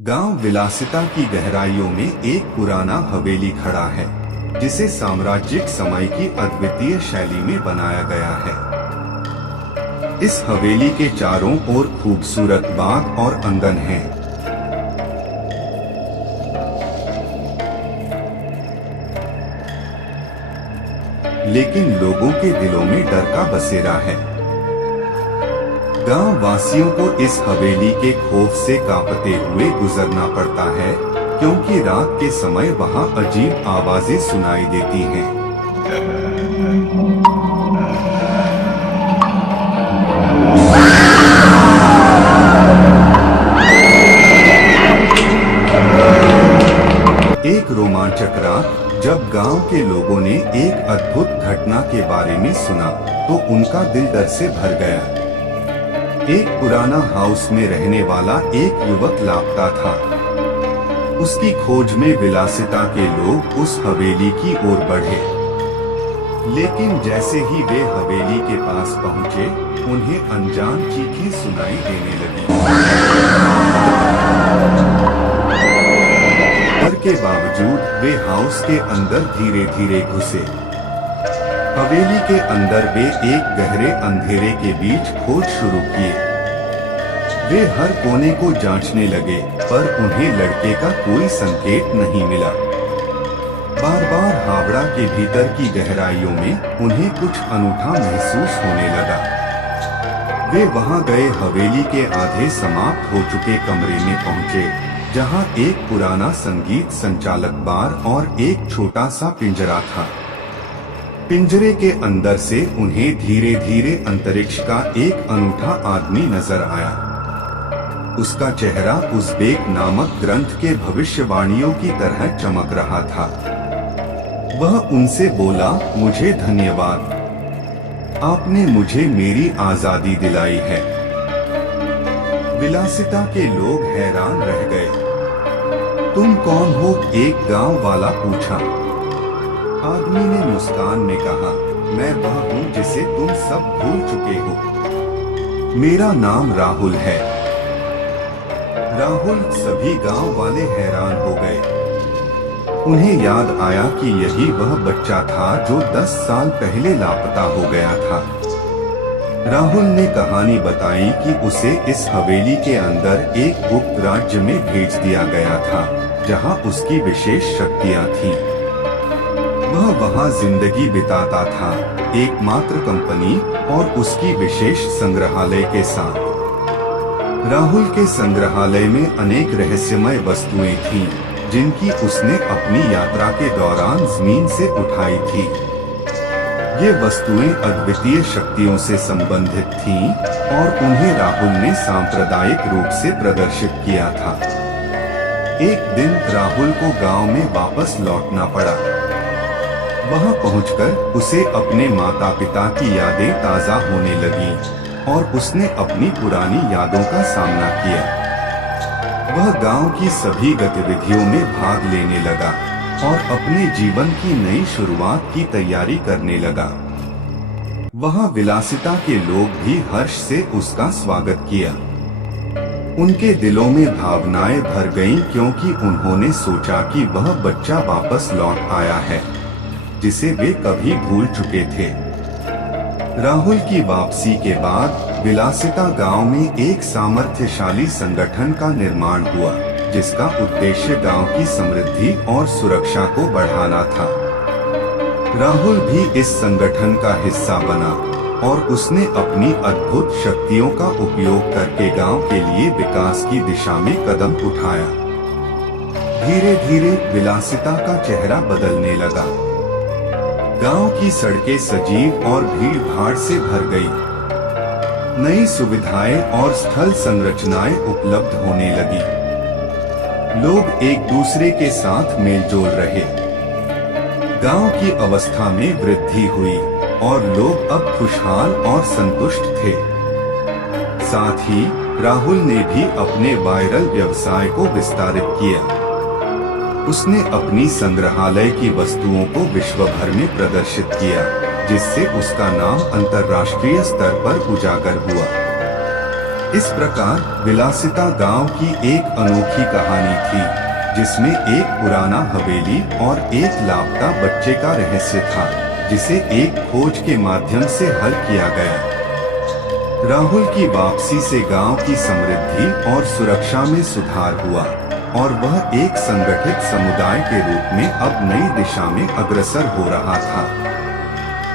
गांव विलासिता की गहराइयों में एक पुराना हवेली खड़ा है, जिसे साम्राज्यिक समय की अद्वितीय शैली में बनाया गया है। इस हवेली के चारों ओर खूबसूरत बाग और आंगन हैं। लेकिन लोगों के दिलों में डर का बसेरा है। गांव वासियों को इस हवेली के खौफ से कांपते हुए गुजरना पड़ता है, क्योंकि रात के समय वहां अजीब आवाजें सुनाई देती हैं। एक रोमांचक रात जब गांव के लोगों ने एक अद्भुत घटना के बारे में सुना, तो उनका दिल डर से भर गया। एक पुराना हाउस में रहने वाला एक युवक लापता था। उसकी खोज में विलासिता के लोग उस हवेली की ओर बढ़े। लेकिन जैसे ही वे हवेली के पास पहुंचे, उन्हें अनजान चीखें सुनाई देने लगी। डर के बावजूद वे हाउस के अंदर धीरे धीरे घुसे। हवेली के अंदर वे एक गहरे अंधेरे के बीच खोज शुरू किए। वे हर कोने को जांचने लगे, पर उन्हें लड़के का कोई संकेत नहीं मिला। बार बार हावड़ा के भीतर की गहराइयों में उन्हें कुछ अनूठा महसूस होने लगा। वे वहां गए। हवेली के आधे समाप्त हो चुके कमरे में पहुंचे, जहां एक पुराना संगीत संचालक बार और एक छोटा सा पिंजरा था। पिंजरे के अंदर से उन्हें धीरे धीरे अंतरिक्ष का एक अनूठा आदमी नजर आया। उसका चेहरा उज़्बेक नामक ग्रंथ के भविष्यवाणियों की तरह चमक रहा था। वह उनसे बोला, मुझे धन्यवाद, आपने मुझे मेरी आजादी दिलाई है। विलासिता के लोग हैरान रह गए। तुम कौन हो? एक गांव वाला पूछा। आदमी ने मुस्कान में कहा, मैं वह हूँ जिसे तुम सब भूल चुके हो। मेरा नाम राहुल है। राहुल? सभी गांव वाले हैरान हो गए। उन्हें याद आया कि यही वह बच्चा था जो 10 साल पहले लापता हो गया था। राहुल ने कहानी बताई कि उसे इस हवेली के अंदर एक गुप्त राज्य में भेज दिया गया था, जहां उसकी विशेष शक्तियां थीं। वह वहां जिंदगी बिताता था, एकमात्र कंपनी और उसकी विशेष संग्रहालय के साथ। राहुल के संग्रहालय में अनेक रहस्यमय वस्तुएं थीं, जिनकी उसने अपनी यात्रा के दौरान जमीन से उठाई थी। ये वस्तुएं अद्वितीय शक्तियों से संबंधित थीं और उन्हें राहुल ने सांप्रदायिक रूप से प्रदर्शित किया था। एक दिन राहुल को गांव में वापस लौटना पड़ा। वहां पहुंचकर उसे अपने माता पिता की यादें ताजा होने लगीं और उसने अपनी पुरानी यादों का सामना किया। वह गांव की सभी गतिविधियों में भाग लेने लगा और अपने जीवन की नई शुरुआत की तैयारी करने लगा। वहां विलासिता के लोग भी हर्ष से उसका स्वागत किया। उनके दिलों में भावनाएं भर गईं, क्योंकि उन्होंने सोचा कि वह बच्चा वापस लौट आया है, जिसे वे कभी भूल चुके थे। राहुल की वापसी के बाद विलासिता गांव में एक सामर्थ्यशाली संगठन का निर्माण हुआ, जिसका उद्देश्य गांव की समृद्धि और सुरक्षा को बढ़ाना था। राहुल भी इस संगठन का हिस्सा बना और उसने अपनी अद्भुत शक्तियों का उपयोग करके गांव के लिए विकास की दिशा में कदम उठाया। धीरे धीरे विलासिता का चेहरा बदलने लगा। गांव की सड़कें सजीव और भीड़ भाड़ से भर गई। नई सुविधाएं और स्थल संरचनाएं उपलब्ध होने लगी। लोग एक दूसरे के साथ मेलजोल रहे। गांव की अवस्था में वृद्धि हुई और लोग अब खुशहाल और संतुष्ट थे। साथ ही राहुल ने भी अपने वायरल व्यवसाय को विस्तारित किया। उसने अपनी संग्रहालय की वस्तुओं को विश्व भर में प्रदर्शित किया, जिससे उसका नाम अंतर्राष्ट्रीय स्तर पर उजागर हुआ। इस प्रकार विलासिता गांव की एक अनोखी कहानी थी, जिसमें एक पुराना हवेली और एक लापता बच्चे का रहस्य था, जिसे एक खोज के माध्यम से हल किया गया। राहुल की वापसी से गांव की समृद्धि और सुरक्षा में सुधार हुआ और वह एक संगठित समुदाय के रूप में अब नई दिशा में अग्रसर हो रहा था।